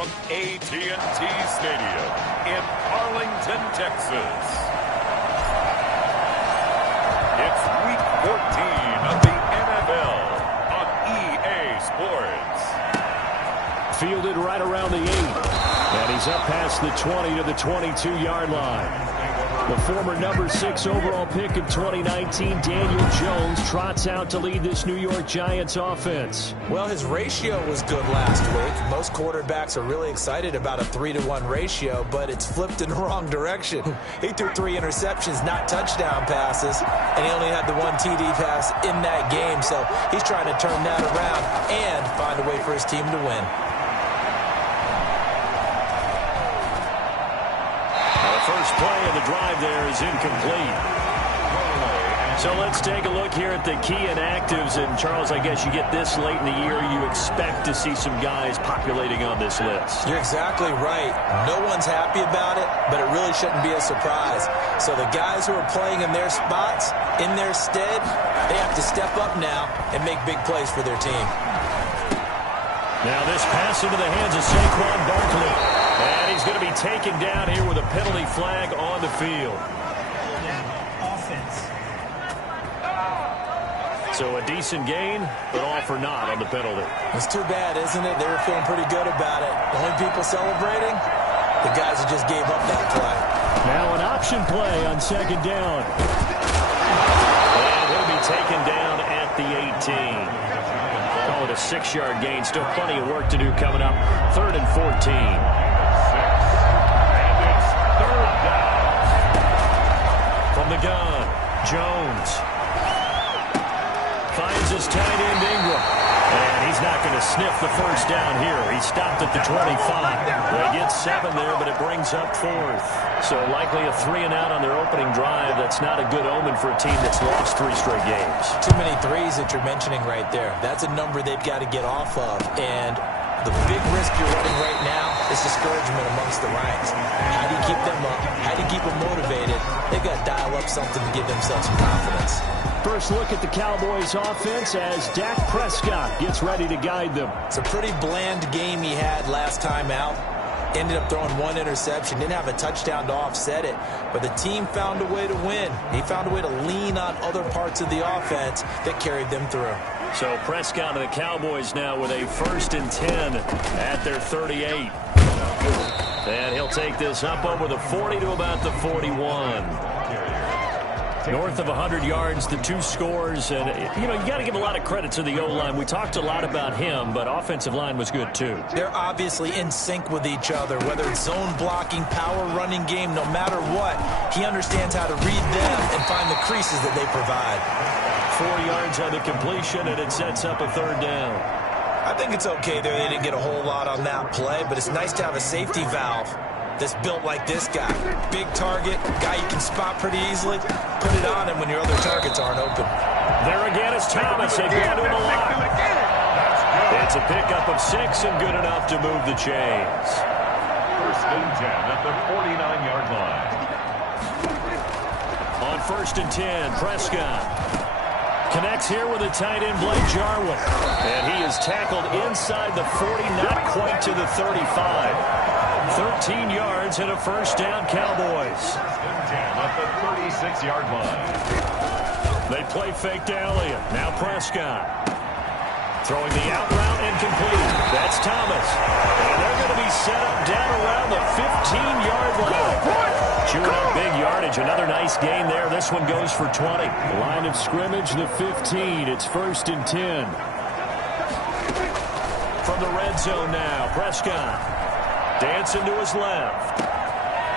from AT&T Stadium in Arlington, Texas. It's Week 14 of the NFL on EA Sports. Fielded right around the 8. And he's up past the 20 to the 22-yard line. The former number 6 overall pick of 2019, Daniel Jones, trots out to lead this New York Giants offense. Well, his ratio was good last week. Most quarterbacks are really excited about a 3-to-1 ratio, but it's flipped in the wrong direction. He threw 3 interceptions, not touchdown passes, and he only had the 1 TD pass in that game. So he's trying to turn that around and find a way for his team to win. First play of the drive there is incomplete. So let's take a look here at the key inactives. And, Charles, I guess you get this late in the year, you expect to see some guys populating on this list. You're exactly right. No one's happy about it, but it really shouldn't be a surprise. So the guys who are playing in their spots, in their stead, they have to step up now and make big plays for their team. Now this pass into the hands of Saquon Barkley. And he's going to be taken down here with a penalty flag on the field. So a decent gain, but all for naught on the penalty. It's too bad, isn't it? They were feeling pretty good about it. The only people celebrating, the guys who just gave up that play. Now an option play on second down. And he'll be taken down at the 18. Call it a 6-yard gain. Still plenty of work to do coming up. 3rd and 14. From the gun, Jones finds his tight end Ingram. And he's not going to sniff the first down here. He stopped at the 25. They get 7 there, but it brings up 4th. So likely a 3-and-out on their opening drive. That's not a good omen for a team that's lost 3 straight games. Too many threes that you're mentioning right there. That's a number they've got to get off of. And the big risk you're running right now is discouragement amongst the ranks. How do you keep them up? How do you keep them motivated? They've got to dial up something to give themselves some confidence. First look at the Cowboys offense as Dak Prescott gets ready to guide them. It's a pretty bland game he had last time out. Ended up throwing 1 interception. Didn't have a touchdown to offset it. But the team found a way to win. He found a way to lean on other parts of the offense that carried them through. So Prescott and the Cowboys now with a 1st and 10 at their 38. And he'll take this up over the 40 to about the 41. North of 100 yards, the 2 scores. And, you know, you got to give a lot of credit to the O-line. We talked a lot about him, but offensive line was good, too. They're obviously in sync with each other, whether it's zone blocking, power running game, no matter what. He understands how to read them and find the creases that they provide. 4 yards on the completion, and it sets up a 3rd down. I think it's okay there. They didn't get a whole lot on that play, but it's nice to have a safety valve that's built like this guy. Big target, guy you can spot pretty easily. Put it on him when your other targets aren't open. There again is Thomas. They've gone to him a lot. It's a pickup of 6 and good enough to move the chains. 1st and 10 at the 49-yard line. On 1st and 10, Prescott connects here with a tight end, Blake Jarwin. And he is tackled inside the 40, not quite to the 35. 13 yards and a 1st down, Cowboys. 1st and 10 at the 36-yard line. They play fake to Elliott. Now Prescott. Throwing the out route and complete. That's Thomas. And they're going to be set up down around the 15-yard line. Chewing up big yardage. Another nice gain there. This one goes for 20. Line of scrimmage, the 15. It's 1st and 10. From the red zone now, Prescott. Dancing to his left.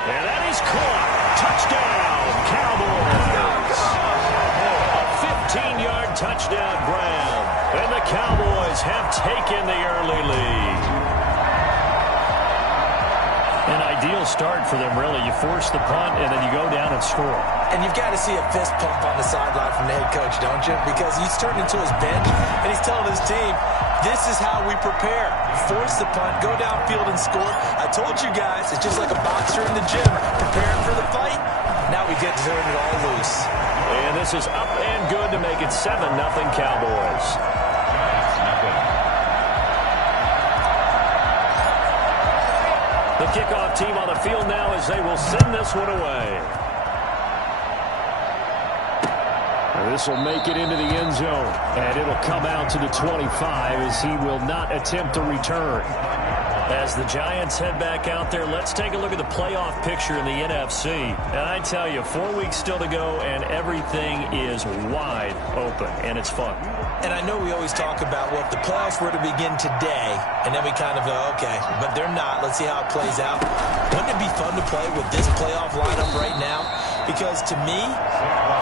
And that is caught. Touchdown, Cowboys. A 15-yard touchdown grab. And the Cowboys have taken the early lead. An ideal start for them, really. You force the punt, and then you go down and score. And you've got to see a fist pump on the sideline from the head coach, don't you? Because he's turned into his bench, and he's telling his team, this is how we prepare. Force the punt, go downfield and score. I told you guys, it's just like a boxer in the gym, preparing for the fight. Now we get to turn it all loose. And this is up and good to make it 7-0 Cowboys. The kickoff team on the field now as they will send this one away. This will make it into the end zone, and it'll come out to the 25 as he will not attempt to return. As the Giants head back out there, let's take a look at the playoff picture in the NFC. And I tell you, 4 weeks still to go, and everything is wide open, and it's fun. And I know we always talk about, well, if the playoffs were to begin today, and then we kind of go, okay, but they're not. Let's see how it plays out. Wouldn't it be fun to play with this playoff lineup right now? Because to me,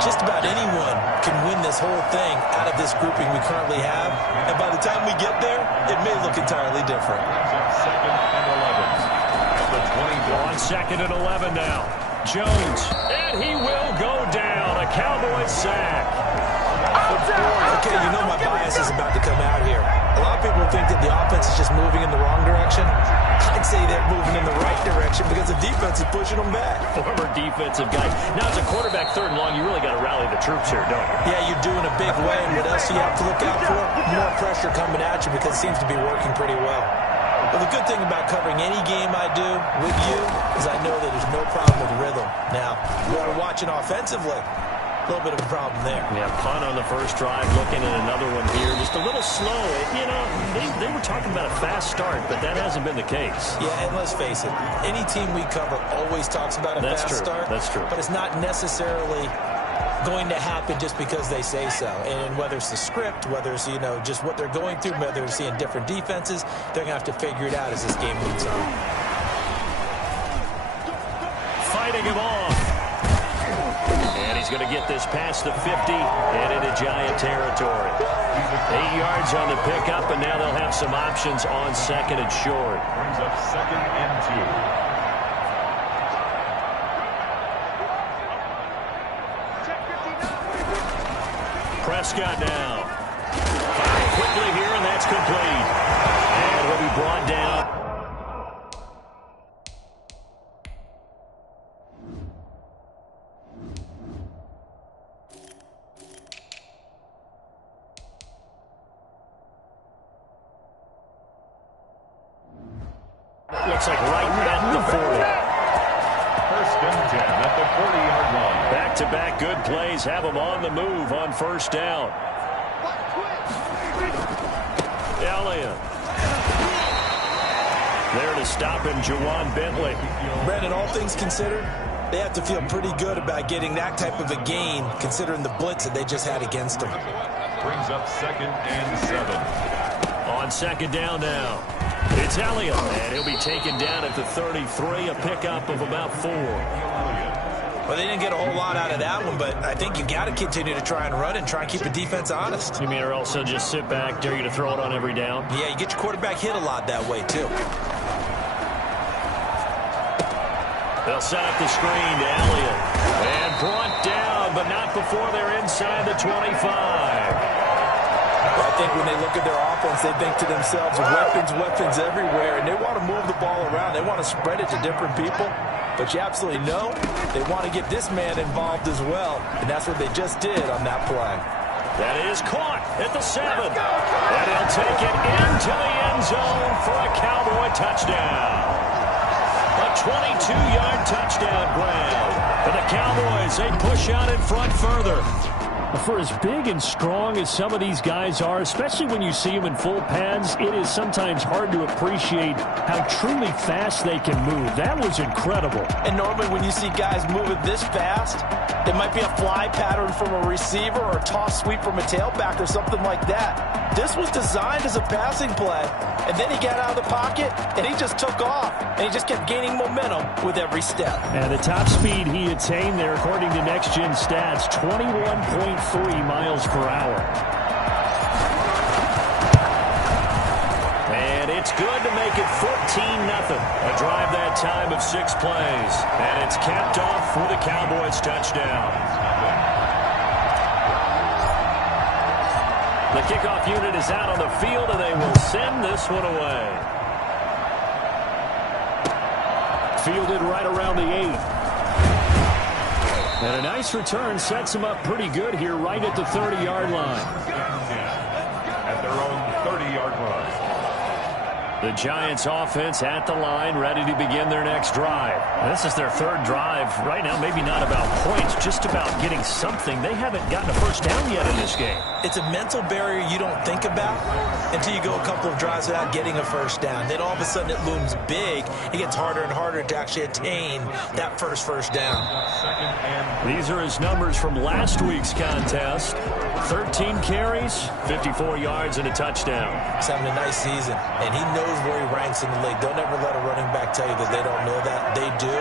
just about anyone can win this whole thing out of this grouping we currently have. And by the time we get there, it may look entirely different. Second and 11. On second and 11 now. Jones, and he will go down. A Cowboys sack. Okay, you know my bias is about to come out here. A lot of people think that the offense is just moving in the wrong direction. I'd say they're moving in the right direction because the defense is pushing them back. Former defensive guy. Now, as a quarterback, third and long, you really got to rally the troops here, don't you? Yeah, you're doing a big way, and what else do you have to look out for? More pressure coming at you because it seems to be working pretty well. But the good thing about covering any game I do with you is I know that there's no problem with rhythm. Now, you want to watch it offensively, a little bit of a problem there. Yeah, punt on the first drive, looking at another one here. Just a little slow. You know, they were talking about a fast start, but that hasn't been the case. Yeah, and let's face it, any team we cover always talks about a fast start. That's true. But it's not necessarily going to happen just because they say so. And whether it's the script, whether it's, you know, just what they're going through, whether it's seeing different defenses, they're going to have to figure it out as this game moves on. Fighting him off. And he's going to get this past the 50 and into Giant territory. 8 yards on the pickup, and now they'll have some options on second and short. Brings up second and 2. Prescott now. Firing quickly here, and that's complete. And he'll be brought down. Looks like right at the 40. First and 10 at the 40-yard line. Back-to-back good plays have them on the move on first down. Elliott. There to stop him, Juwan Bentley. Brandon, all things considered, they have to feel pretty good about getting that type of a gain considering the blitz that they just had against them. Brings up second and 7. On second down now. It's Elliott, and he'll be taken down at the 33, a pickup of about 4. Well, they didn't get a whole lot out of that one, but I think you got to continue to try and run and try and keep the defense honest. You mean, or also just sit back, dare you to throw it on every down? Yeah, you get your quarterback hit a lot that way, too. They'll set up the screen to Elliott. And brought down, but not before they're inside the 25. I think when they look at their offense, they think to themselves, weapons everywhere, and they want to move the ball around. They want to spread it to different people. But you absolutely know they want to get this man involved as well, and that's what they just did on that play. That is caught at the 7. And he'll take it into the end zone for a Cowboy touchdown. A 22-yard touchdown grab. For the Cowboys, they push out in front further. For as big and strong as some of these guys are, especially when you see them in full pads, it is sometimes hard to appreciate how truly fast they can move. That was incredible. And normally when you see guys moving this fast, it might be a fly pattern from a receiver or a toss sweep from a tailback or something like that. This was designed as a passing play, and then he got out of the pocket, and he just took off, and he just kept gaining momentum with every step. And the top speed he attained there, according to Next Gen Stats, 21.3 miles per hour. And it's good to make it 14-0. A drive that time of 6 plays. And it's capped off with a Cowboys touchdown. The kickoff unit is out on the field, and they will send this one away. Fielded right around the 8. And a nice return sets them up pretty good here right at the 30-yard line. At their own 30-yard line. The Giants offense at the line, ready to begin their next drive. This is their third drive. Right now, maybe not about points, just about getting something. They haven't gotten a first down yet in this game. It's a mental barrier you don't think about until you go a couple of drives without getting a first down. Then all of a sudden it looms big. It gets harder and harder to actually attain that first down. These are his numbers from last week's contest. 13 carries, 54 yards, and a touchdown. He's having a nice season, and he knows where he ranks in the league. Don't ever let a running back tell you that they don't know that. They do.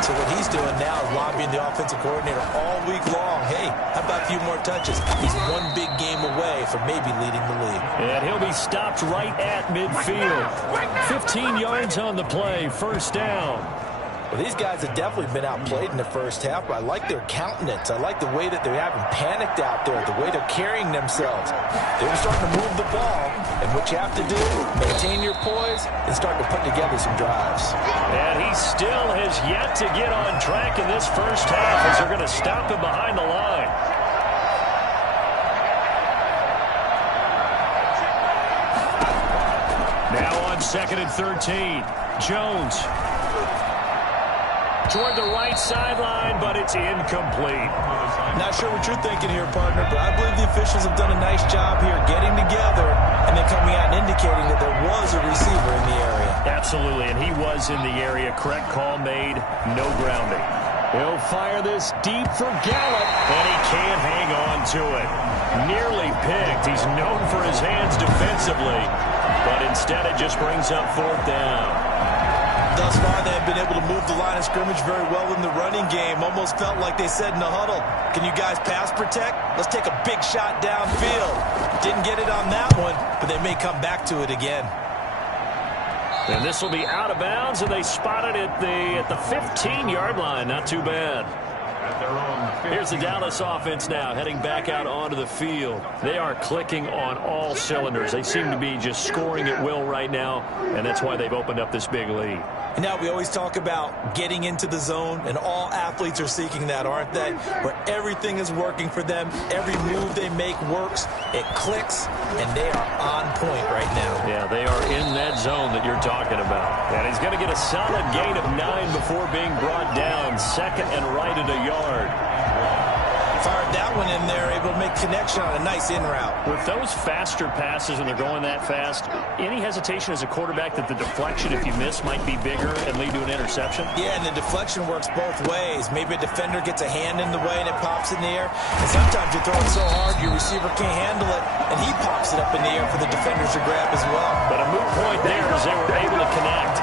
So what he's doing now is lobbying the offensive coordinator all week long. Hey, how about a few more touches? He's one big game away from maybe leading the league. And he'll be stopped right at midfield. 15 yards on the play, first down. Well, these guys have definitely been outplayed in the first half, but I like their countenance. I like the way that they haven't panicked out there, the way they're carrying themselves. They're starting to move the ball, and what you have to do, maintain your poise and start to put together some drives. And he still has yet to get on track in this first half as they're going to stop him behind the line. Now on 2nd and 13, Jones toward the right sideline, but it's incomplete. Not sure what you're thinking here, partner, but I believe the officials have done a nice job here getting together and then coming out and indicating that there was a receiver in the area. Absolutely, and he was in the area. Correct call made, no grounding. He'll fire this deep for Gallup, and he can't hang on to it. Nearly picked. He's known for his hands defensively, but instead it just brings up 4th down. Thus far, they have been able to move the line of scrimmage very well in the running game. Almost felt like they said in the huddle, can you guys pass protect? Let's take a big shot downfield. Didn't get it on that one, but they may come back to it again. And this will be out of bounds, and they spot it at the 15-yard line. Not too bad. Here's the Dallas offense now, heading back out onto the field. They are clicking on all cylinders. They seem to be just scoring at will right now, and that's why they've opened up this big lead. And now we always talk about getting into the zone, and all athletes are seeking that, aren't they? Where everything is working for them, every move they make works, it clicks, and they are on point right now. Yeah, they are in that zone that you're talking about. And he's going to get a solid gain of 9 before being brought down. 2nd and right at a yard. Fired that one in there, able to make connection on a nice in route. With those faster passes and they're going that fast, any hesitation as a quarterback that the deflection, if you miss, might be bigger and lead to an interception? Yeah, and the deflection works both ways. Maybe a defender gets a hand in the way and it pops in the air. And sometimes you throw it so hard your receiver can't handle it, and he pops it up in the air for the defenders to grab as well. But a moot point there as they were able to connect.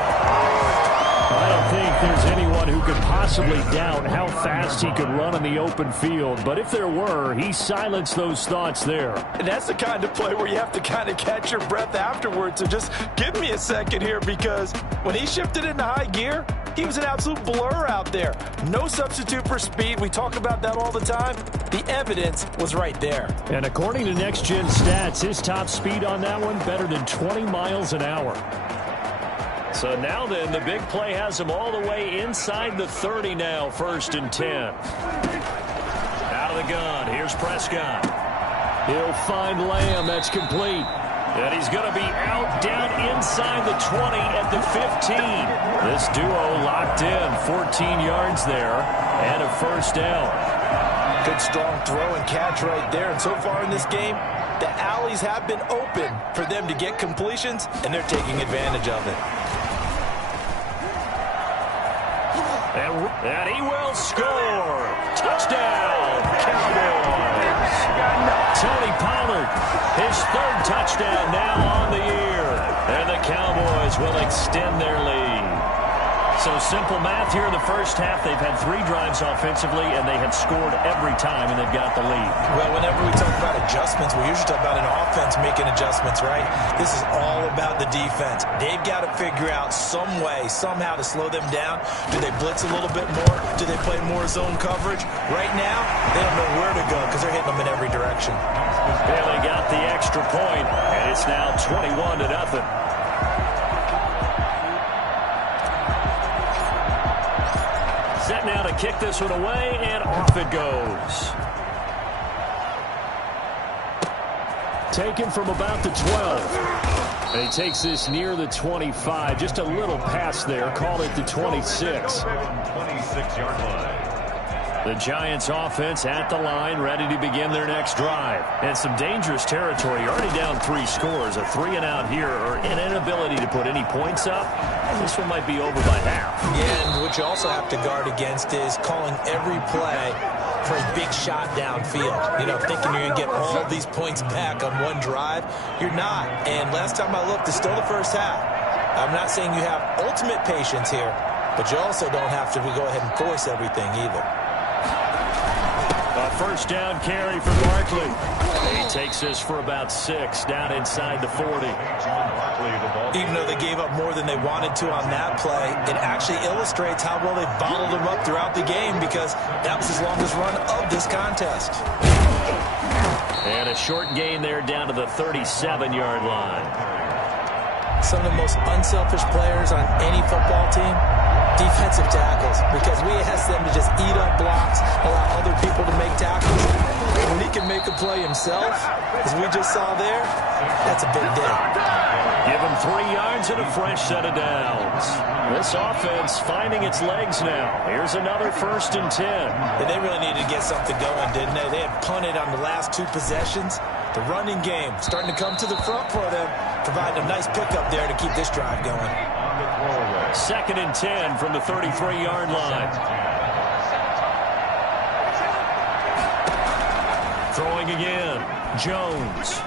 I don't think there's anyone who could possibly doubt how fast he could run in the open field. But if there were, he silenced those thoughts there. And that's the kind of play where you have to kind of catch your breath afterwards. So just give me a second here, because when he shifted into high gear, he was an absolute blur out there. No substitute for speed. We talk about that all the time. The evidence was right there. And according to Next Gen Stats, his top speed on that one, better than 20 miles an hour. So now then, the big play has him all the way inside the 30 now, 1st and 10. Out of the gun, here's Prescott. He'll find Lamb, that's complete. And he's going to be out down inside the 20 at the 15. This duo locked in, 14 yards there, and a 1st down. Good strong throw and catch right there. And so far in this game, the alleys have been open for them to get completions, and they're taking advantage of it. And he will score. Touchdown, Cowboys. Tony Pollard, his 3rd touchdown now on the year. And the Cowboys will extend their lead. So simple math here in the first half. They've had 3 drives offensively, and they have scored every time, and they've got the lead. Well, whenever we talk about adjustments, we usually talk about an offense making adjustments, right? This is all about the defense. They've got to figure out some way, somehow to slow them down. Do they blitz a little bit more? Do they play more zone coverage? Right now, they don't know where to go because they're hitting them in every direction. Yeah, they got the extra point, and it's now 21-0. Set now to kick this one away, and off it goes. taken from about the 12. And he takes this near the 25. Just a little pass there. Call it the 26. 26-yard line. The Giants offense at the line, ready to begin their next drive. And some dangerous territory. Already down 3 scores. A 3-and-out here, or an inability to put any points up. This one might be over by half. Yeah, and what you also have to guard against is calling every play for a big shot downfield. You know, thinking you're going to get all of these points back on one drive. You're not. And last time I looked, it's still the first half. I'm not saying you have ultimate patience here, but you also don't have to go ahead and force everything either. A first down carry for Barkley. He takes this for about 6 down inside the 40. Even though they gave up more than they wanted to on that play, it actually illustrates how well they bottled them up throughout the game, because that was his longest run of this contest. And a short gain there down to the 37-yard line. Some of the most unselfish players on any football team, defensive tackles, because we ask them to just eat up blocks, allow other people to make tackles. When he can make a play himself, as we just saw there, that's a big day. Give him 3 yards and a fresh set of downs. This offense finding its legs now. Here's another 1st and 10. And they really needed to get something going, didn't they? They had punted on the last 2 possessions. The running game starting to come to the front for them, providing a nice pickup there to keep this drive going. 2nd and 10 from the 33-yard line. Throwing again, Jones.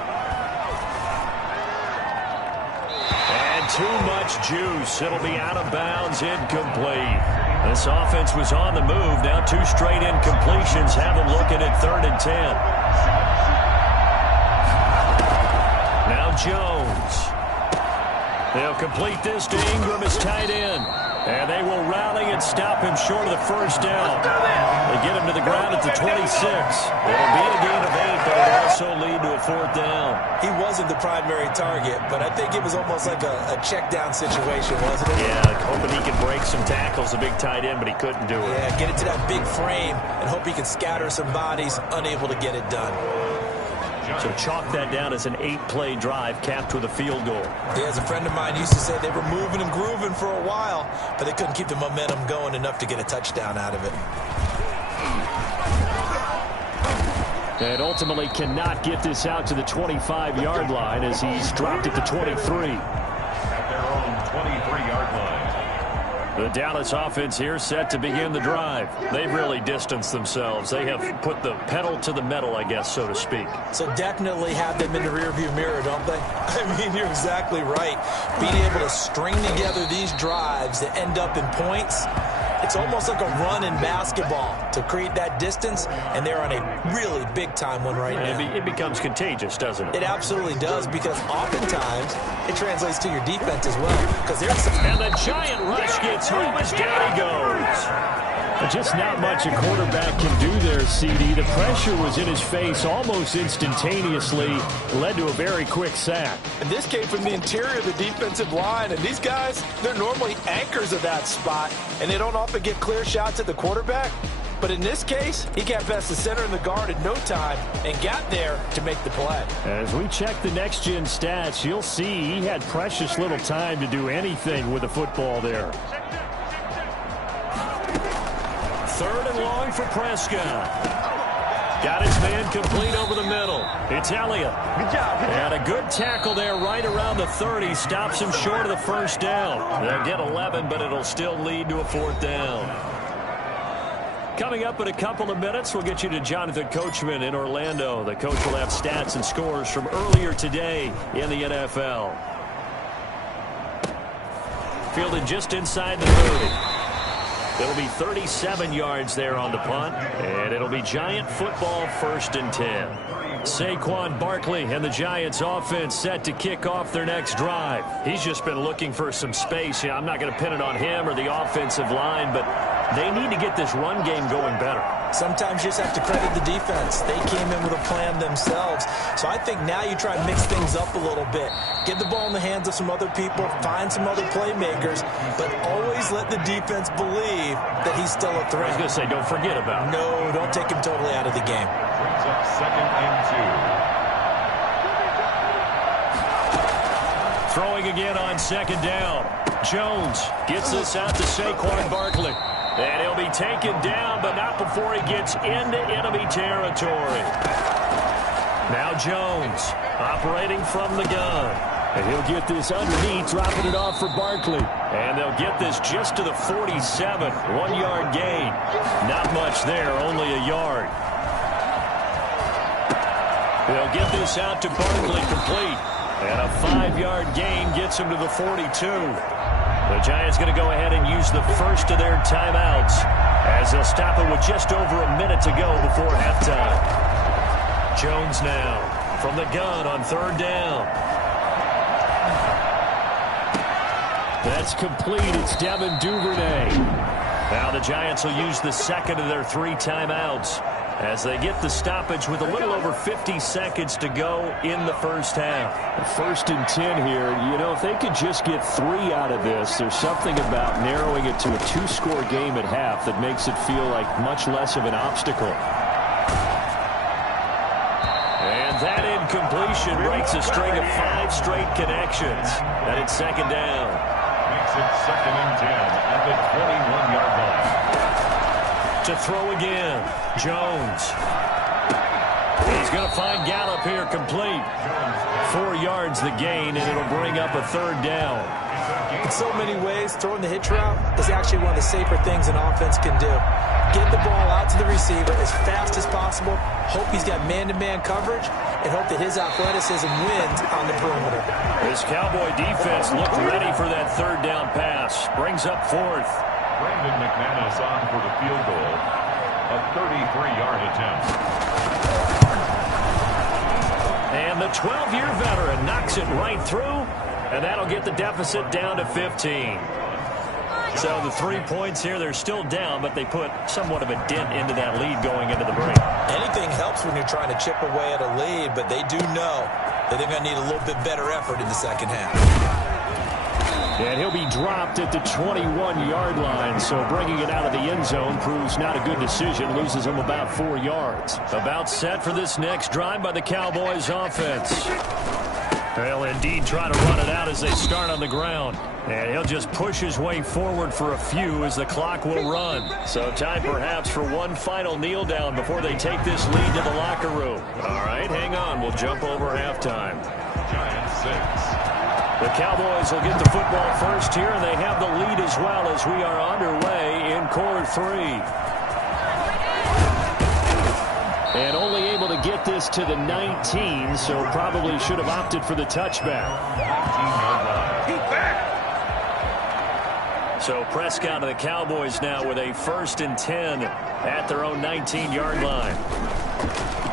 And too much juice. It'll be out of bounds, incomplete. This offense was on the move. Now 2 straight incompletions have them looking at 3rd and 10. Now Jones. They'll complete this to Ingram as tight end. And they will rally and stop him short of the first down. They get him to the ground at the 26. It'll be a gain of 8, but it'll also lead to a 4th down. He wasn't the primary target, but I think it was almost like a check down situation, wasn't it? Yeah, hoping he could break some tackles, a big tight end, but he couldn't do it. Yeah, get it to that big frame and hope he can scatter some bodies, unable to get it done. So chalk that down as an 8-play drive capped with a field goal. Yeah, as a friend of mine used to say, they were moving and grooving for a while, but they couldn't keep the momentum going enough to get a touchdown out of it. And ultimately cannot get this out to the 25-yard line as he's dropped at the 23. At their own 23-yard line. The Dallas offense here set to begin the drive. They've really distanced themselves. They have put the pedal to the metal, I guess, so to speak. So definitely have them in the rearview mirror, don't they? I mean, you're exactly right. Being able to string together these drives that end up in points, it's almost like a run in basketball to create that distance, and they're on a really big-time one right now. It becomes contagious, doesn't it? It absolutely does, because oftentimes it translates to your defense as well. Because there's some... And the giant rush gets home as down he goes. But just not much a quarterback can do there, CD. The pressure was in his face almost instantaneously, led to a very quick sack. And this came from the interior of the defensive line. And these guys, they're normally anchors of that spot, and they don't often get clear shots at the quarterback. But in this case, he got past the center and the guard in no time and got there to make the play. As we check the next-gen stats, you'll see he had precious little time to do anything with the football there. 3rd and long for Prescott. Got his man complete over the middle. It's Elliott. Good job. And a good tackle there right around the 30. Stops him short of the first down. They'll get 11, but it'll still lead to a 4th down. Coming up in a couple of minutes, we'll get you to Jonathan Coachman in Orlando. The coach will have stats and scores from earlier today in the NFL. Fielded just inside the 30. It'll be 37 yards there on the punt, and it'll be Giant football 1st and 10. Saquon Barkley and the Giants offense set to kick off their next drive. He's just been looking for some space. I'm not going to pin it on him or the offensive line, but they need to get this run game going better. Sometimes you just have to credit the defense. They came in with a plan themselves. So I think now you try and mix things up a little bit. Get the ball in the hands of some other people, find some other playmakers, but always let the defense believe that he's still a threat. I was going to say, don't forget about him. No, don't take him totally out of the game. Brings up 2nd and 2. Throwing again on second down. Jones gets this out to Saquon Barkley. And he'll be taken down, but not before he gets into enemy territory. Now Jones operating from the gun. And he'll get this underneath, dropping it off for Barkley. And they'll get this just to the 47. 1-yard gain. Not much there, only a yard. They'll get this out to Barkley complete. And a 5-yard gain gets him to the 42. The Giants going to go ahead and use the first of their timeouts as they'll stop it with just over a minute to go before halftime. Jones now from the gun on third down. That's complete. It's Devin Duvernay. Now the Giants will use the second of their 3 timeouts as they get the stoppage with a little over 50 seconds to go in the first half. 1st and 10 here. You know, if they could just get 3 out of this, there's something about narrowing it to a 2-score game at half that makes it feel like much less of an obstacle. And that incompletion breaks a string of 5 straight connections. And it's second down. Makes it 2nd and 10 at the 21-yard line. To throw again, Jones. He's going to find Gallup here complete. 4 yards the gain, and it'll bring up a third down. In so many ways, throwing the hitch route is actually one of the safer things an offense can do. Get the ball out to the receiver as fast as possible, hope he's got man-to-man coverage, and hope that his athleticism wins on the perimeter. This Cowboy defense looked ready for that third down pass. Brings up 4th. Brandon McManus on for the field goal. A 33-yard attempt. And the 12-year veteran knocks it right through, and that'll get the deficit down to 15. So the 3 points here, they're still down, but they put somewhat of a dent into that lead going into the break. Anything helps when you're trying to chip away at a lead, but they do know that they're going to need a little bit better effort in the second half. And he'll be dropped at the 21-yard line, so bringing it out of the end zone proves not a good decision. Loses him about 4 yards. About set for this next drive by the Cowboys offense. They'll indeed try to run it out as they start on the ground. And he'll just push his way forward for a few as the clock will run. So time perhaps for one final kneel down before they take this lead to the locker room. All right, hang on. We'll jump over halftime. Giants 6. The Cowboys will get the football first here, and they have the lead as well as we are underway in quarter 3. And only able to get this to the 19, so probably should have opted for the touchback. 19-yard line. So Prescott of the Cowboys now with a 1st and 10 at their own 19-yard line.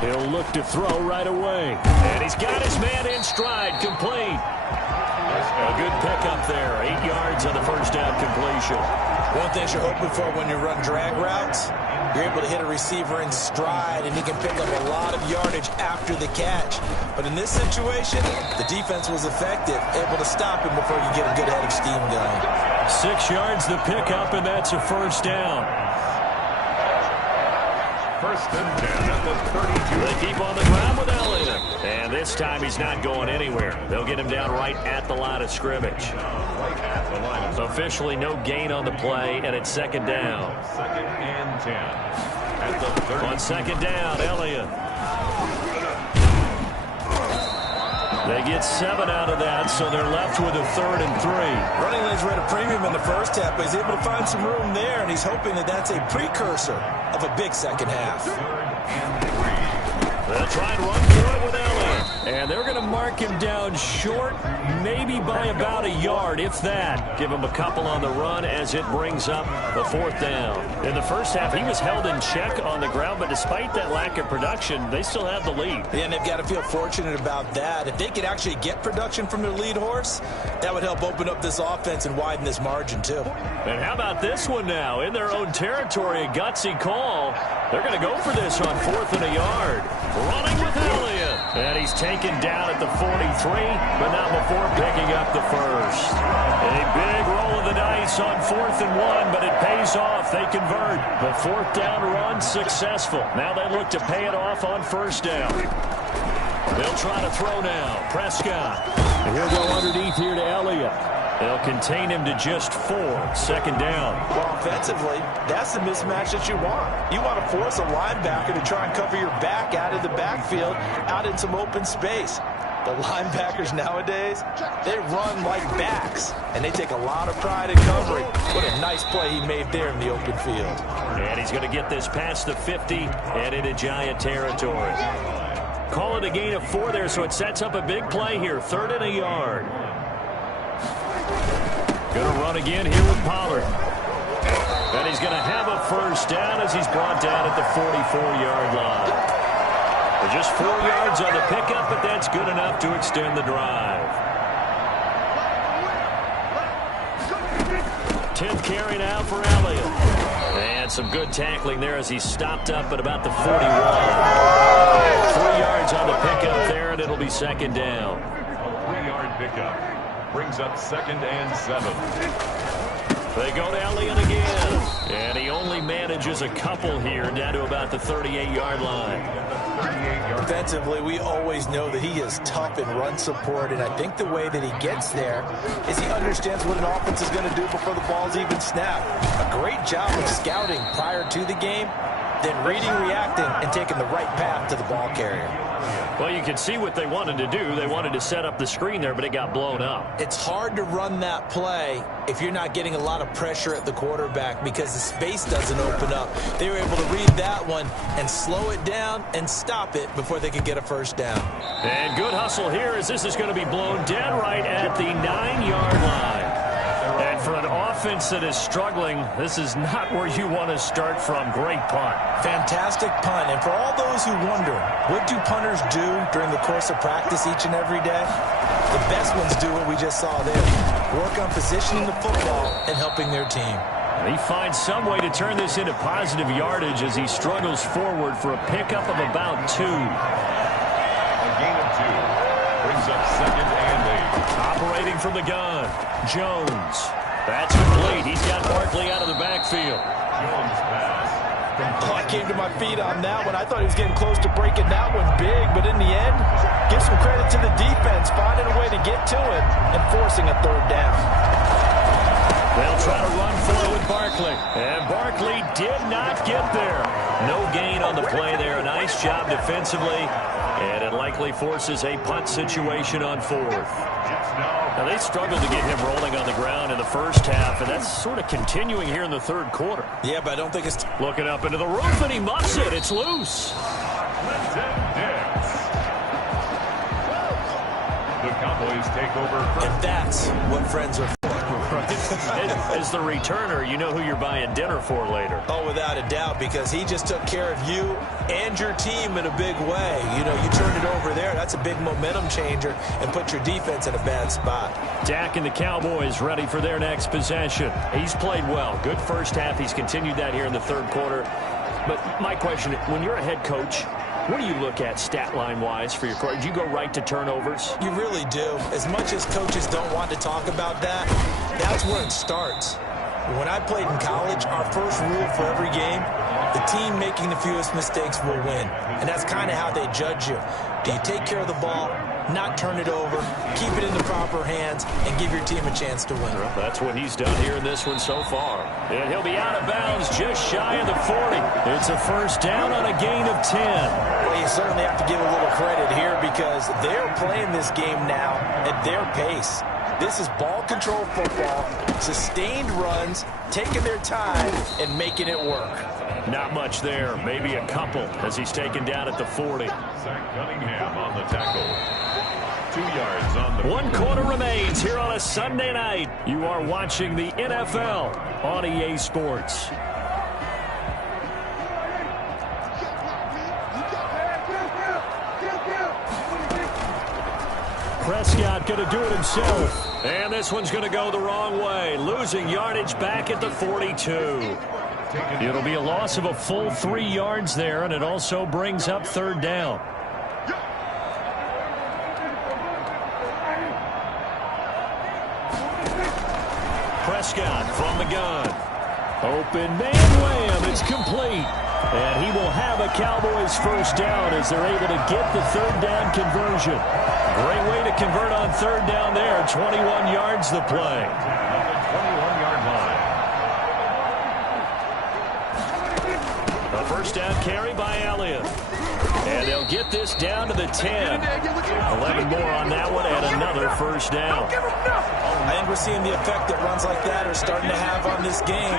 He'll look to throw right away. And he's got his man in stride, complete. A good pickup there. 8 yards on the first down completion. One thing you're hoping for when you run drag routes, you're able to hit a receiver in stride, and he can pick up a lot of yardage after the catch. But in this situation, the defense was effective, able to stop him before you get a good head of steam going. 6 yards the pickup, and that's a first down. 1st and 10 at the 32. They keep on the ground with Elliott. And this time he's not going anywhere. They'll get him down right at the line of scrimmage. Right at the line of Officially no gain on the play, and it's second down. 2nd and 10 at the 30. On second down, Elliott. They get 7 out of that, so they're left with a 3rd and 3. Running lanes were at a premium in the first half, but he's able to find some room there, and he's hoping that that's a precursor of a big second half. 3rd and 3. They'll try and run for it with Elliott. And they're going to mark him down short, maybe by about a yard, if that. Give him a couple on the run as it brings up the 4th down. In the first half, he was held in check on the ground, but despite that lack of production, they still have the lead. Yeah, and they've got to feel fortunate about that. If they could actually get production from their lead horse, that would help open up this offense and widen this margin, too. And how about this one now? In their own territory, a gutsy call. They're going to go for this on 4th and a yard. Running with Elliott. And he's taken down at the 43, but not before picking up the first. A big roll of the dice on 4th and 1, but it pays off. They convert. The 4th down run successful. Now they look to pay it off on 1st down. They'll try to throw now. Prescott. And he'll go underneath here to Elliott. They'll contain him to just 4. Second down. Well, offensively, that's the mismatch that you want. You want to force a linebacker to try and cover your back out of the backfield, out in some open space. The linebackers nowadays, they run like backs, and they take a lot of pride in covering. What a nice play he made there in the open field. And he's going to get this past the 50 and into Giant territory. Call it a gain of 4 there, so it sets up a big play here. 3rd and a yard. Going to run again here with Pollard. And he's going to have a first down as he's brought down at the 44-yard line. Just 4 yards on the pickup, but that's good enough to extend the drive. 10th carry now for Elliott. And some good tackling there as he stopped up at about the 41. 3 yards on the pickup there, and it'll be second down. 3-yard pickup brings up 2nd and 7. They go to Elliott again. And he only manages a couple here, down to about the 38-yard line. Defensively, we always know that he is tough in run support, and I think the way that he gets there is he understands what an offense is going to do before the ball's even snapped. A great job of scouting prior to the game, then reading, reacting, and taking the right path to the ball carrier. Well, you can see what they wanted to do. They wanted to set up the screen there, but it got blown up. It's hard to run that play if you're not getting a lot of pressure at the quarterback because the space doesn't open up. They were able to read that one and slow it down and stop it before they could get a first down. And good hustle here as this is going to be blown dead right at the 9-yard line. And for an offense that is struggling, this is not where you want to start from. Great punt. Fantastic punt. And for all those who wonder, what do punters do during the course of practice each and every day? The best ones do what we just saw there. Work on positioning the football and helping their team. He finds some way to turn this into positive yardage as he struggles forward for a pickup of about 2. A gain of 2 brings up 2nd and 8. Operating from the gun, Jones. That's complete. He's got Barkley out of the backfield. Jones pass. Oh, I came to my feet on that one. I thought he was getting close to breaking that one big, but in the end, give some credit to the defense, finding a way to get to him and forcing a 3rd down. They'll try to run for it with Barkley. And Barkley did not get there. No gain on the play there. Nice job defensively. And it likely forces a punt situation on 4th. Now, they struggled to get him rolling on the ground in the first half, and that's sort of continuing here in the 3rd quarter. Yeah, but I don't think it's... Looking up into the roof, and he muffs it. It's loose. The Cowboys take over. And that's what friends are for. As the returner, you know who you're buying dinner for later. Oh, without a doubt, because he just took care of you and your team in a big way. You know, you turned it over there. That's a big momentum changer and put your defense in a bad spot. Dak and the Cowboys ready for their next possession. He's played well. Good first half. He's continued that here in the 3rd quarter. But my question, when you're a head coach, what do you look at stat line-wise for your coach? Do you go right to turnovers? You really do. As much as coaches don't want to talk about that, that's where it starts. When I played in college, our first rule for every game, the team making the fewest mistakes will win. And that's kind of how they judge you. Do you take care of the ball, not turn it over, keep it in the proper hands, and give your team a chance to win? Well, that's what he's done here in this one so far. And he'll be out of bounds just shy of the 40. It's a first down on a gain of 10. Well, you certainly have to give a little credit here because they're playing this game now at their pace. This is ball control football, sustained runs, taking their time, and making it work. Not much there, maybe a couple as he's taken down at the 40. Zach Cunningham on the tackle. 2 yards on the... 1 quarter remains here on a Sunday night. You are watching the NFL on EA Sports. Prescott going to do it himself. And this one's going to go the wrong way. Losing yardage back at the 42. It'll be a loss of a full 3 yards there, and it also brings up 3rd down. Prescott from the gun. Open man, wham, it's complete. And he will have a Cowboys first down as they're able to get the 3rd down conversion. Great way to convert on third down there. 21 yards the play. At the 21-yard line. A first down carry by Elliott. And they'll get this down to the 10. 11 more on that one and another first down. I think we're seeing the effect that runs like that are starting to have on this game.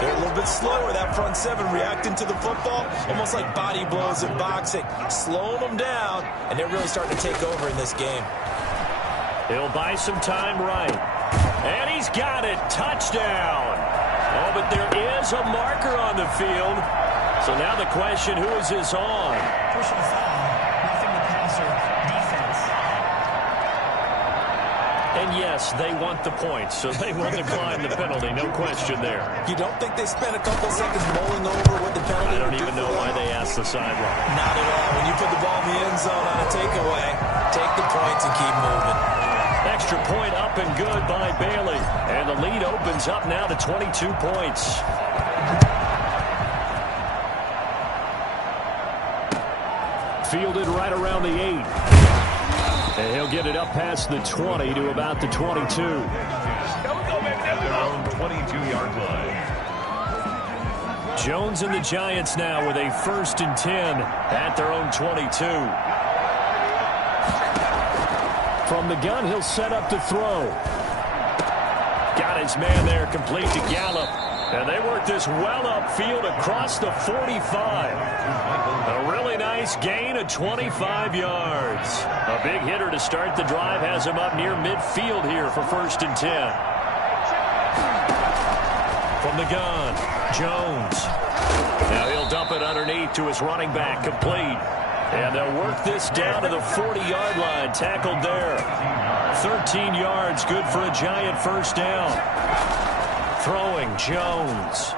They're a little bit slower, that front seven, reacting to the football, almost like body blows in boxing, slowing them down, and they're really starting to take over in this game. He'll buy some time right. And he's got it. Touchdown. Oh, but there is a marker on the field. So now the question, who is this on? Personal foul, roughing the passer, defense. And yes, they want the points, so they will decline the penalty, no question there. You don't think they spent a couple seconds mulling over what the penalty I don't would do even know for why them? they asked the sideline. Not at all. When you put the ball in the end zone on a takeaway, take the points and keep moving. Extra point up and good by Bailey. And the lead opens up now to 22 points. Fielded right around the 8. And he'll get it up past the 20 to about the 22. At their own 22-yard line. Jones and the Giants now with a 1st and 10 at their own 22. From the gun, he'll set up to throw. Got his man there, complete to Gallup. And they work this well upfield across the 45. A really nice gain of 25 yards. A big hitter to start the drive has him up near midfield here for 1st and 10. From the gun, Jones. Now he'll dump it underneath to his running back, complete. And they'll work this down to the 40-yard line, tackled there. 13 yards, good for a Giant first down. Throwing, Jones.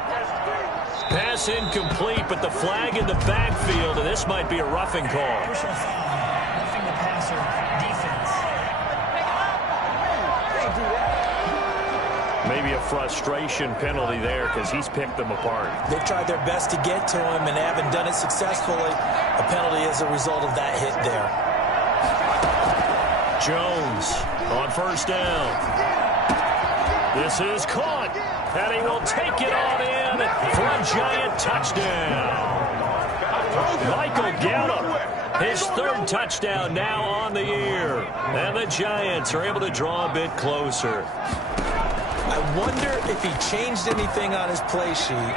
Pass incomplete, but the flag in the backfield, and this might be a roughing call. Personal foul, roughing the passer, defense. Maybe a frustration penalty there because he's picked them apart. They've tried their best to get to him and haven't done it successfully. A penalty as a result of that hit there. Jones on first down. This is caught, and he will take it on in for a Giant touchdown. Michael Gallup, his 3rd touchdown now on the year. And the Giants are able to draw a bit closer. I wonder if he changed anything on his play sheet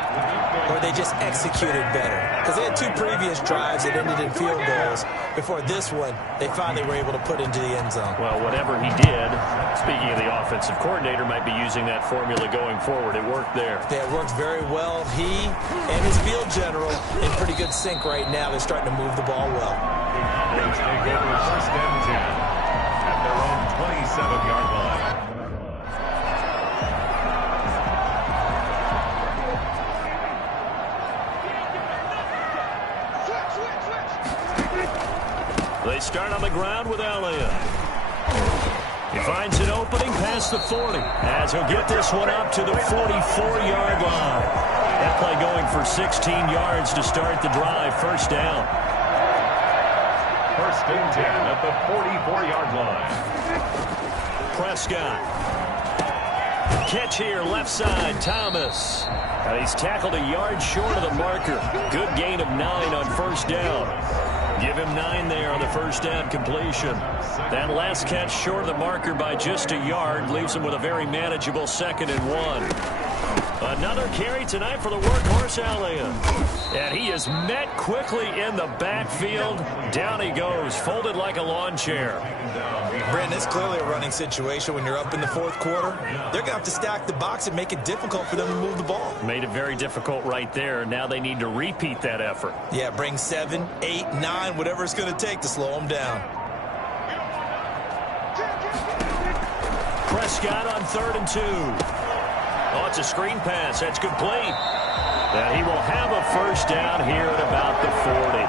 or they just executed better. Because they had 2 previous drives that ended in field goals. Before this one, they finally were able to put into the end zone. Well, whatever he did, speaking of the offensive coordinator, might be using that formula going forward. It worked there. Yeah, it worked very well. He and his field general in pretty good sync right now. They're starting to move the ball well. They take over 1st and 10 at their own 27-yard line. They start on the ground with Elliott. He finds an opening past the 40 as he'll get this one up to the 44-yard line. That play going for 16 yards to start the drive. First down. 1st and 10 at the 44-yard line. Prescott. Catch here, left side, Thomas. And he's tackled a yard short of the marker. Good gain of 9 on first down. Give him 9 there on the first down completion. That last catch short of the marker by just a yard leaves him with a very manageable 2nd and 1. Another carry tonight for the workhorse Elliott. And he is met quickly in the backfield. Down he goes, folded like a lawn chair. Brandon, it's clearly a running situation when you're up in the 4th quarter. They're going to have to stack the box and make it difficult for them to move the ball. Made it very difficult right there. Now they need to repeat that effort. Yeah, bring 7, 8, 9, whatever it's going to take to slow them down. Prescott on 3rd and 2. Oh, it's a screen pass. That's complete. And he will have a first down here at about the 40.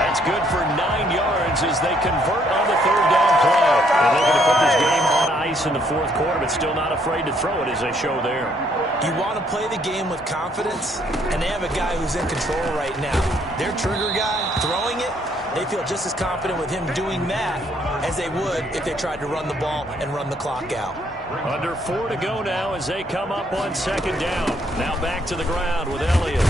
That's good for 9 yards as they convert on the 3rd down play. And they're going to put this game on ice in the 4th quarter, but still not afraid to throw it as they show there. You want to play the game with confidence, and they have a guy who's in control right now. Their trigger guy throwing it they feel just as confident with him doing that as they would if they tried to run the ball and run the clock out. Under 4 to go now as they come up on second down. Now back to the ground with Elliott.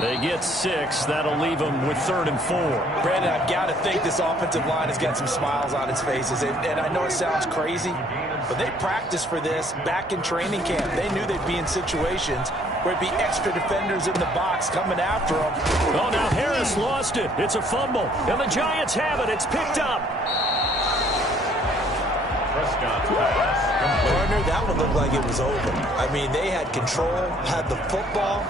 They get 6. That'll leave them with 3rd and 4. Brandon, I've got to think this offensive line has got some smiles on its faces. And I know it sounds crazy, but they practiced for this back in training camp. They knew they'd be in situations where it'd be extra defenders in the box coming after them. Oh, now Harris lost it. It's a fumble. And the Giants have it. It's picked up. Partner, that one looked like it was over. I mean, they had control, had the football,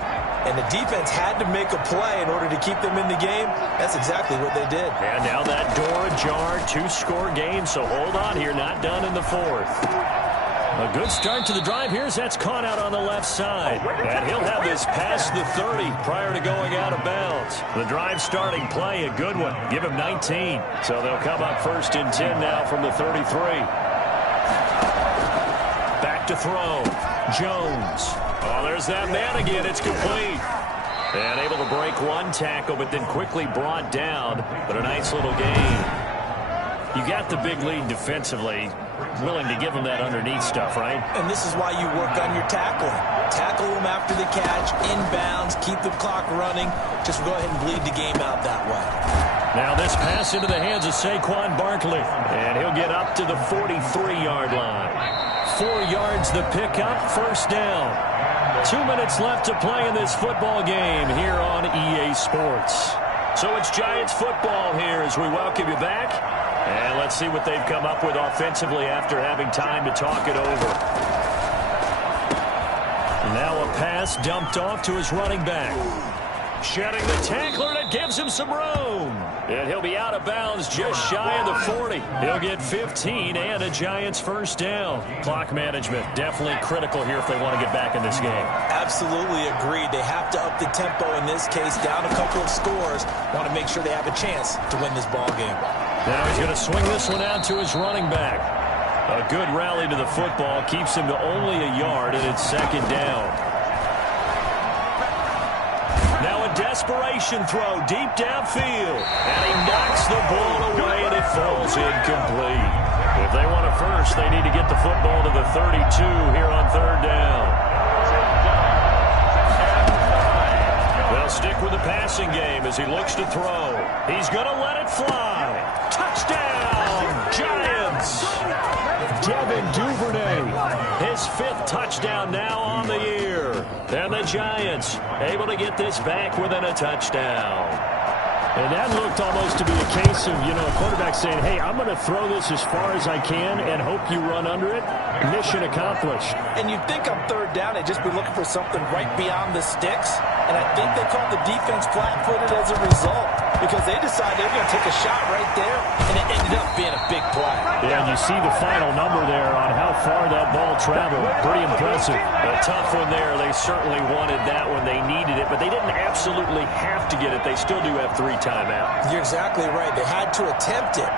and the defense had to make a play in order to keep them in the game. That's exactly what they did. And now that door ajar, 2-score game, so hold on here, not done in the 4th. A good start to the drive. Here's that's caught out on the left side. And he'll have this past the 30 prior to going out of bounds. The drive starting play, a good one. Give him 19. So they'll come up 1st and 10 now from the 33. Back to throw. Jones. Oh, there's that man again. It's complete. And able to break one tackle, but then quickly brought down. But a nice little gain. You got the big lead defensively. Willing to give them that underneath stuff, right? And this is why you work on your tackling. Tackle them after the catch, inbounds, keep the clock running. Just go ahead and bleed the game out that way. Now this pass into the hands of Saquon Barkley. And he'll get up to the 43-yard line. 4 yards the pickup, 1st down. 2 minutes left to play in this football game here on EA Sports. So it's Giants football here as we welcome you back. And let's see what they've come up with offensively after having time to talk it over. Now a pass dumped off to his running back. Shedding the tackler, and it gives him some room. And he'll be out of bounds just shy of the 40. He'll get 15 and a Giants 1st down. Clock management definitely critical here if they want to get back in this game. Absolutely agreed. They have to up the tempo in this case, down a couple of scores. Want to make sure they have a chance to win this ball game. Now he's going to swing this one out to his running back. A good rally to the football keeps him to only a yard, and it's 2nd down. Now a desperation throw deep downfield. And he knocks the ball away, and it falls incomplete. If they want a first, they need to get the football to the 32 here on 3rd down. They'll stick with the passing game as he looks to throw. He's going to let it fly. Touchdown, Giants! Devin Duvernay, his 5th touchdown now on the year. And the Giants able to get this back within a touchdown. And that looked almost to be a case of, a quarterback saying, hey, I'm going to throw this as far as I can and hope you run under it. Mission accomplished. And you'd think on 3rd down, they'd just be looking for something right beyond the sticks. And I think they caught the defense flat-footed as a result because they decided they were going to take a shot right there, and it ended up being a big play. Yeah, and you see the final number there on how far that ball traveled. Pretty impressive. A tough one there. They certainly wanted that when they needed it, but they didn't absolutely have to get it. They still do have 3 timeouts. You're exactly right. They had to attempt it.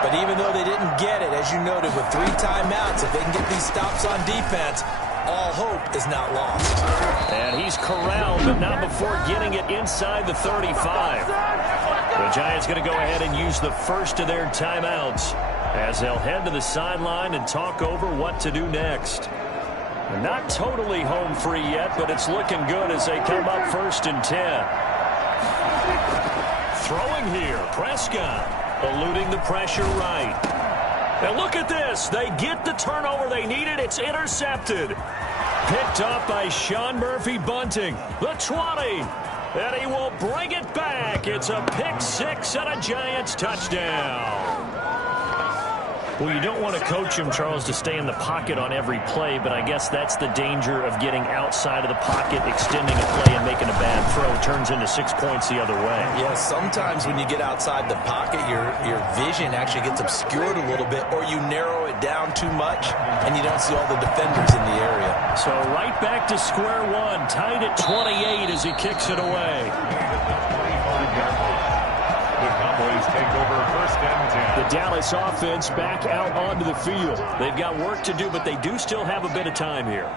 But even though they didn't get it, as you noted, with 3 timeouts, if they can get these stops on defense, all hope is not lost. And he's corralled, but not before getting it inside the 35. The Giants going to go ahead and use the first of their timeouts as they'll head to the sideline and talk over what to do next. Not totally home free yet, but it's looking good as they come up 1st and 10. Throwing here, Prescott, eluding the pressure right. And look at this. They get the turnover they needed. It's intercepted. Picked up by Sean Murphy-Bunting. The 20. And he will bring it back. It's a pick 6 and a Giants touchdown. Well, you don't want to coach him, Charles, to stay in the pocket on every play, but I guess that's the danger of getting outside of the pocket, extending a play, and making a bad throw. Turns into 6 points the other way. Yeah, sometimes when you get outside the pocket, your vision actually gets obscured a little bit, or you narrow it down too much, and you don't see all the defenders in the area. So right back to square one, tied at 28 as he kicks it away. The Cowboys take over 1st and 10. The Dallas offense back out onto the field. They've got work to do, but they do still have a bit of time here.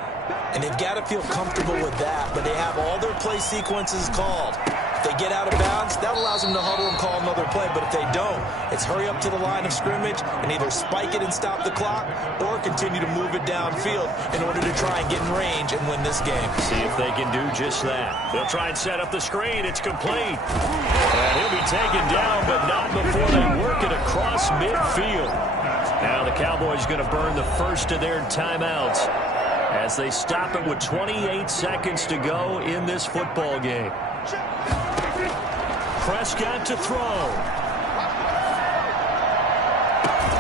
And they've got to feel comfortable with that, but they have all their play sequences called. If they get out of bounds, that allows them to huddle and call another play. But if they don't, it's hurry up to the line of scrimmage and either spike it and stop the clock or continue to move it downfield in order to try and get in range and win this game. See if they can do just that. They'll try and set up the screen. It's complete. And he'll be taken down, but not before they work it across midfield. Now the Cowboys going to burn the first of their timeouts as they stop it with 28 seconds to go in this football game. Prescott to throw.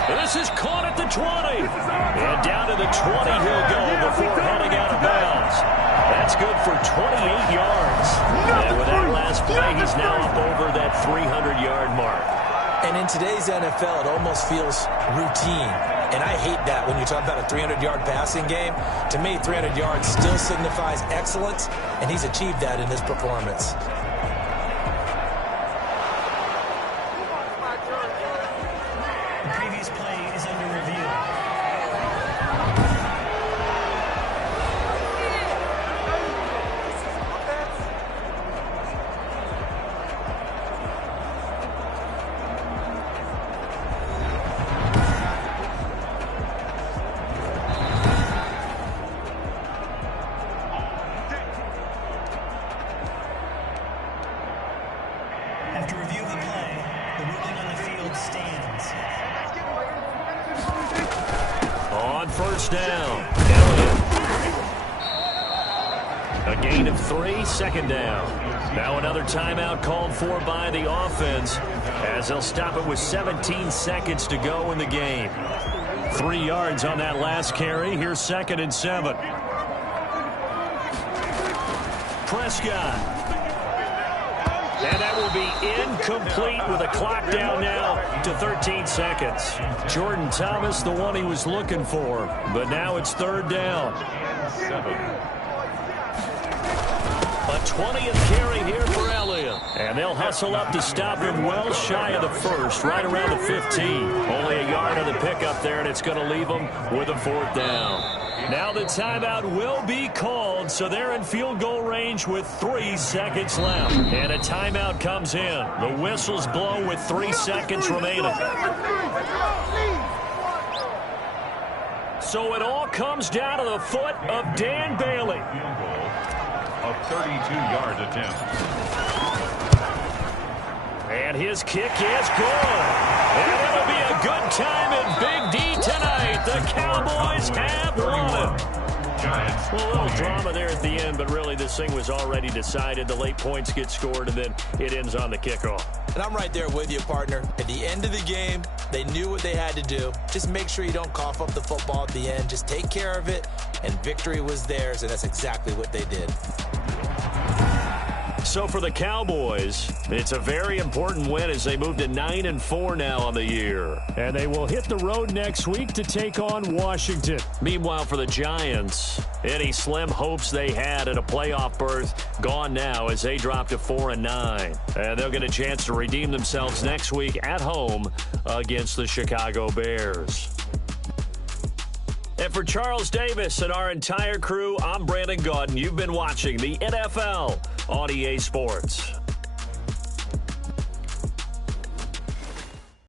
This is caught at the 20. And down to the 20 he'll go before heading out of bounds. That's good for 28 yards. And with that last play, he's now up over that 300-yard mark. And in today's NFL, it almost feels routine. And I hate that when you talk about a 300-yard passing game. To me, 300 yards still signifies excellence, and he's achieved that in this performance. The previous play is under review. After review of the play, the ruling on the field stands. On first down, Elliott. A gain of 3, second down. Now another timeout called for by the offense as they'll stop it with 17 seconds to go in the game. 3 yards on that last carry. Here's 2nd and 7. Prescott. And that will be incomplete with a clock down now to 13 seconds. Jordan Thomas, the one he was looking for. But now it's 3rd down. A 20th carry here for Elliott. And they'll hustle up to stop him well shy of the first, right around the 15. Only a yard of the pickup there, and it's going to leave him with a 4th down. Now the timeout will be called, so they're in field goal range with 3 seconds left. And a timeout comes in. The whistles blow with 3 seconds remaining. So it all comes down to the foot of Dan Bailey. Field goal of 32-yard attempt. And his kick is good. And it'll be a good time in Big D tonight. The Cowboys have won. Giants. Well, a little drama there at the end, but really this thing was already decided. The late points get scored, and then it ends on the kickoff. And I'm right there with you, partner. At the end of the game, they knew what they had to do. Just make sure you don't cough up the football at the end. Just take care of it, and victory was theirs, and that's exactly what they did. So for the Cowboys, it's a very important win as they move to 9-4 now on the year. And they will hit the road next week to take on Washington. Meanwhile, for the Giants, any slim hopes they had at a playoff berth gone now as they drop to 4-9. And they'll get a chance to redeem themselves next week at home against the Chicago Bears. And for Charles Davis and our entire crew, I'm Brandon Gaudin. You've been watching the NFL on EA Sports.